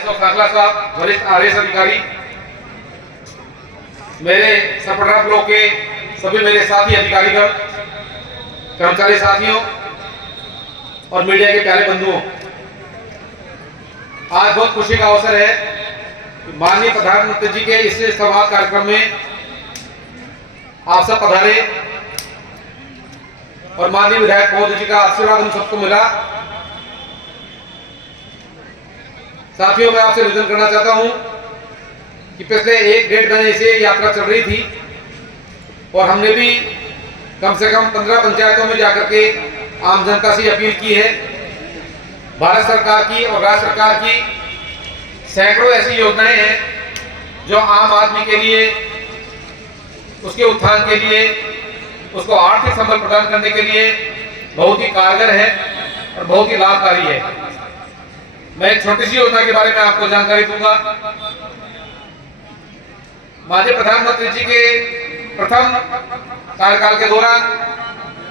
साहब, वरिष्ठ आरएएस अधिकारी, मेरे सपड़ा ब्लॉक के सभी मेरे साथी अधिकारीगण, कर्मचारी साथियों और मीडिया के प्यारे बंधुओं, आज बहुत खुशी का अवसर है कि माननीय प्रधानमंत्री जी के इस संवाद कार्यक्रम में आप सब पधारे और माननीय विधायक महोदय जी का आशीर्वाद हम सबको मिला। साथियों, मैं आपसे निवेदन करना चाहता हूं कि पिछले 1-1.5 महीने से यात्रा चल रही थी और हमने भी कम से कम 15 पंचायतों में जाकर के आम जनता से अपील की है। भारत सरकार की और राज्य सरकार की सैकड़ों ऐसी योजनाएं हैं जो आम आदमी के लिए, उसके उत्थान के लिए, उसको आर्थिक संबल प्रदान करने के लिए बहुत ही कारगर है और बहुत ही लाभकारी है। मैं एक छोटी सी योजना के बारे में आपको जानकारी दूंगा। माननीय प्रधानमंत्री जी के प्रथम कार्यकाल के दौरान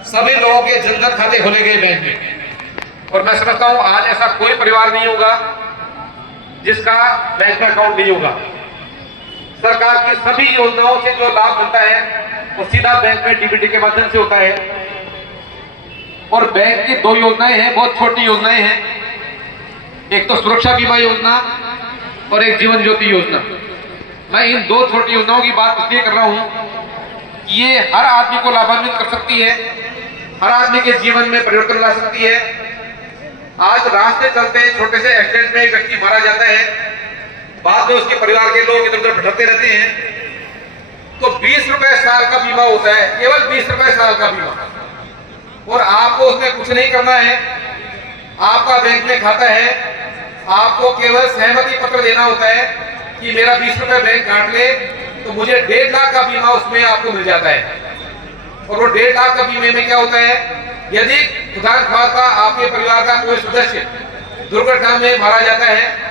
सभी लोगों के जनधन खाते खोले गए बैंक में, और मैं समझता हूं आज ऐसा कोई परिवार नहीं होगा जिसका बैंक में अकाउंट नहीं होगा। सरकार की सभी योजनाओं से जो लाभ मिलता है वो सीधा बैंक में डीबीटी के माध्यम से होता है। और बैंक की 2 योजनाएं हैं, बहुत छोटी योजनाएं हैं। एक तो सुरक्षा बीमा योजना और एक जीवन ज्योति योजना। मैं इन 2 छोटी योजनाओं की बात इसलिए कर रहा हूं कि ये हर आदमी को लाभान्वित कर सकती है, हर आदमी के जीवन में परिवर्तन ला सकती है। आज रास्ते चलते छोटे से एक्सीडेंट में एक व्यक्ति मारा जाता है, बाद में उसके परिवार के लोग इधर उधर भटकते रहते हैं, तो 20 रुपए साल का बीमा होता है, केवल 20 रुपए साल का बीमा, और आपको उसमें कुछ नहीं करना है। आपका बैंक में खाता है, आपको केवल सहमति पत्र देना होता है कि मेरा 20 रुपए बैंक काट ले तो मुझे 1.5 लाख का बीमा उसमें आपको मिल जाता है। और वो 1.5 लाख का बीमे में क्या होता है, यदि खुदाख्वास्ता आपके परिवार का कोई सदस्य दुर्घटना में मारा जाता है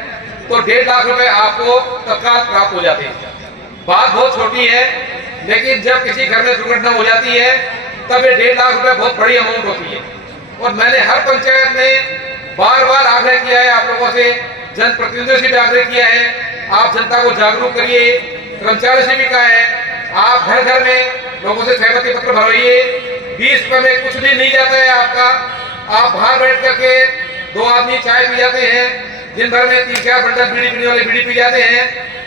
तो 1.5 लाख रुपए आपको तत्काल प्राप्त हो जाते हैं। बात बहुत छोटी है, लेकिन जब किसी घर में दुर्घटना हो जाती है तब ये 1.5 लाख रुपए बहुत बड़ी अमाउंट होती है। और मैंने हर पंचायत में बार बार आग्रह किया है, आप लोगों से, जनप्रतिनिधियों से भी आग्रह किया है, आप जनता को जागरूक करिए। कर्मचारियों से भी कहा है, आप घर घर में लोगों से सहमति पत्र भरवाइए। 20 रुपए में कुछ भी नहीं जाता है आपका। आप बाहर बैठ करके 2 आदमी चाय पी जाते हैं, दिन भर में 3-4 बंडल बीड़ी पीने वाले बीड़ी पी जाते हैं।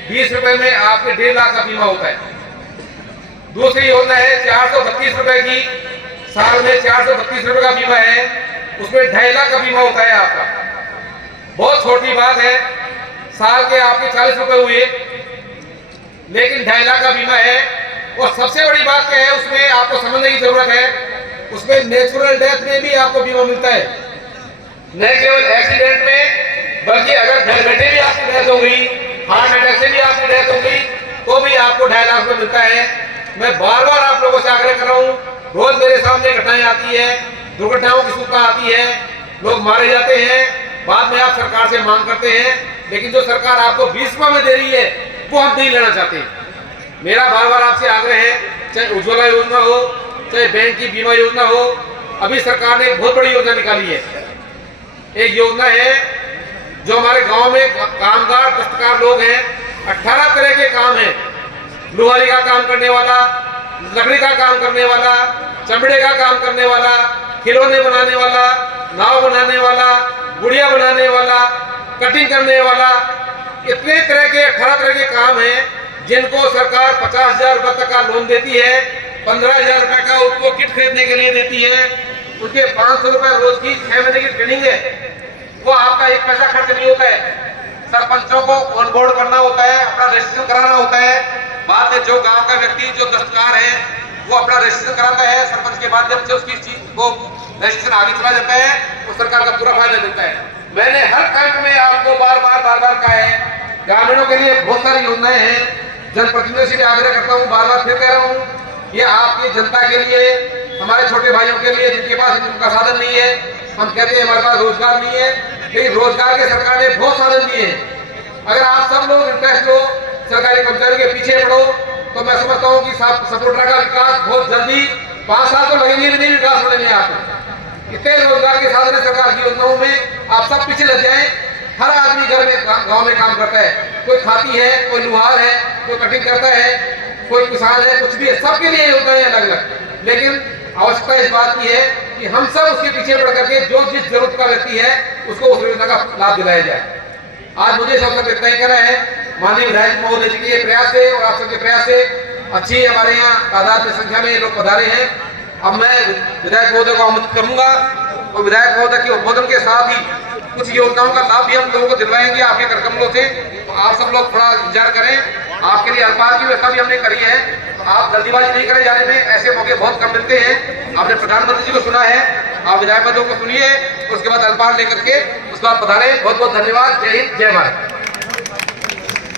20 रुपए में आपके 1.5 लाख का बीमा होता है। दूसरी योजना है 432 रुपए की, साल में 432 रुपए का बीमा है, उसमें 2.5 लाख का बीमा होता है आपका। बहुत छोटी बात है, साल के आपके 40 रुपए हुए, लेकिन 2.5 लाख का बीमा है। और सबसे बड़ी बात क्या है, उसमें आपको समझने की जरूरत है, उसमें नेचुरल डेथ में भी आपको बीमा मिलता है, न केवल एक्सीडेंट में, बल्कि अगर घर बैठे भी आपकी डेथ हो गई, हार्ट अटैक से भी आपकी डेथ हो गई, तो भी आपको 2.5 लाख रुपए मिलता है। मैं बार बार आप लोगों से आग्रह कर रहा हूँ, रोज मेरे सामने घटनाएं आती है, दुर्घटनाओं की सूचना आती है, लोग मारे जाते हैं, बाद में आप सरकार से मांग करते हैं, लेकिन जो सरकार आपको 20 रुपए में दे रही है वो हम नहीं लेना चाहते। मेरा बार बार आपसे आग्रह है, चाहे उज्ज्वला योजना हो, चाहे बैंक की बीमा योजना हो, अभी सरकार ने एक बहुत बड़ी योजना निकाली है। एक योजना है जो हमारे गांव में कामगार दस्तकार लोग हैं, 18 तरह के काम हैं, लुहारी का काम करने वाला, लकड़ी का काम करने वाला, चमड़े का काम करने वाला, खिलौने बनाने वाला, नाव बनाने वाला, गुड़िया बनाने वाला, कटिंग करने वाला, इतने तरह के 18 तरह के काम हैं जिनको सरकार 50,000 रुपए तक का लोन देती है, 15,000 रुपए का उसको किट खरीदने के लिए देती है, उनके 500 रुपए रोज की 6 महीने की ट्रेनिंग है, वो आपका 1 पैसा खर्च नहीं होता है। सरपंचों को ऑनबोर्ड करना होता है, अपना रजिस्ट्रेशन कराना होता है, बाद में जो गांव का व्यक्ति जो दस्तकार है वो अपना रजिस्ट्रेशन कराता है, सरपंच के माध्यम से उसकी चीज को रजिस्ट्रेशन आगे चला जाता है, तो सरकार का पूरा फायदा मिलता है। मैंने हर कैंप में आपको बार बार कहा है, ग्रामीणों के लिए बहुत सारी योजनाएं हैं, जनप्रतिनिधियों से भी आग्रह करता हूँ, बार बार फिर कह रहा हूँ, ये आपकी जनता के लिए, हमारे छोटे भाइयों के लिए जिनके पास इनकम का साधन नहीं है। हम कहते हैं हमारे पास रोजगार नहीं है, लेकिन रोजगार के सरकार ने बहुत साधन दिए हैं। अगर आप सब लोग इंटरेस्ट हो, सरकारी कर्मचारियों के पीछे पड़ो, तो मैं समझता हूँ कि सपोर्टरा का विकास बहुत जल्दी, 5 साल तो लगेंगे भी नहीं विकास होने में। आप इतने रोजगार के साधन सरकार की योजनाओं में, आप सब पीछे लग जाएं हर आदमी घर में गांव में काम करता है, कोई खाती है, कोई लुहार है, कोई कटिंग करता है, कोई किसान है, कुछ भी है, सबके लिए होता है अलग अलग। लेकिन आवश्यकता इस बात की है कि हम सब उसके पीछे बढ़ करके जो जिस जरूरत का व्यक्ति है उसको उस योजना का लाभ दिलाया जाए। आज मुझे इस अवसर पर इतना ही कहना है, माननीय विधायक महोदय जी के प्रयास से और आप सबके प्रयास से अच्छी हमारे यहाँ तादाद में संख्या में लोग पधारे हैं। अब मैं विधायक महोदय को आमंत्रित करूंगा और विधायक महोदय के उद्बोधन के साथ ही कुछ योजनाओं का लाभ भी हम लोगों को दिलवाएंगे आपके करकमलों से। तो आप सब लोग थोड़ा इंतजार करें। आपके लिए अल्पाहार की व्यवस्था भी हमने करी है, तो आप जल्दीबाजी नहीं करें जाने में, ऐसे मौके बहुत कम मिलते हैं। आपने प्रधानमंत्री जी को सुना है, आप विधायक बंधुओं को सुनिए, उसके बाद अल्पाहार लेकर के उसके बाद पधारें। बहुत बहुत धन्यवाद। जय हिंद, जय भारत।